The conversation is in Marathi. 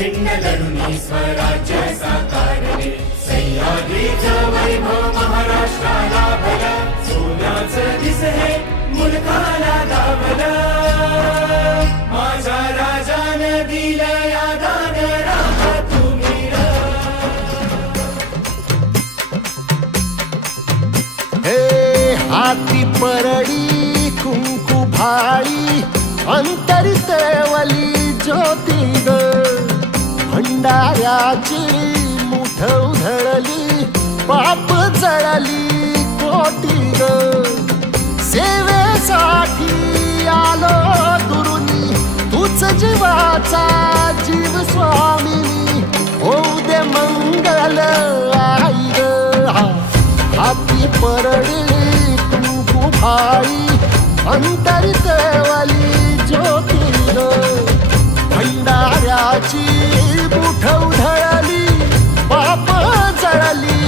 खिन्न लढुनी स्वराज्य साकारले सह्याद्रीचं वैभव महाराष्ट्राला भलं सोन्याचं दिस हे मुलकाला दावलं माझ्या राजानं दिलं या दान राहा तुम्ही हे हाती परडी कुंकू भाळी अंतरितवली ज्योती ग भंडाऱ्याची मुठ उधळली पाप जळली कोटी ग सेवेसाठी आलो दुरुनी तूच जीवाचा जीव स्वामिनी होऊ दे मंगल आई ग हाती परडी कुंकू भाळी अंतरितवली ज्योती ग भंडाऱ्याची मुठ उधळली पाप जळली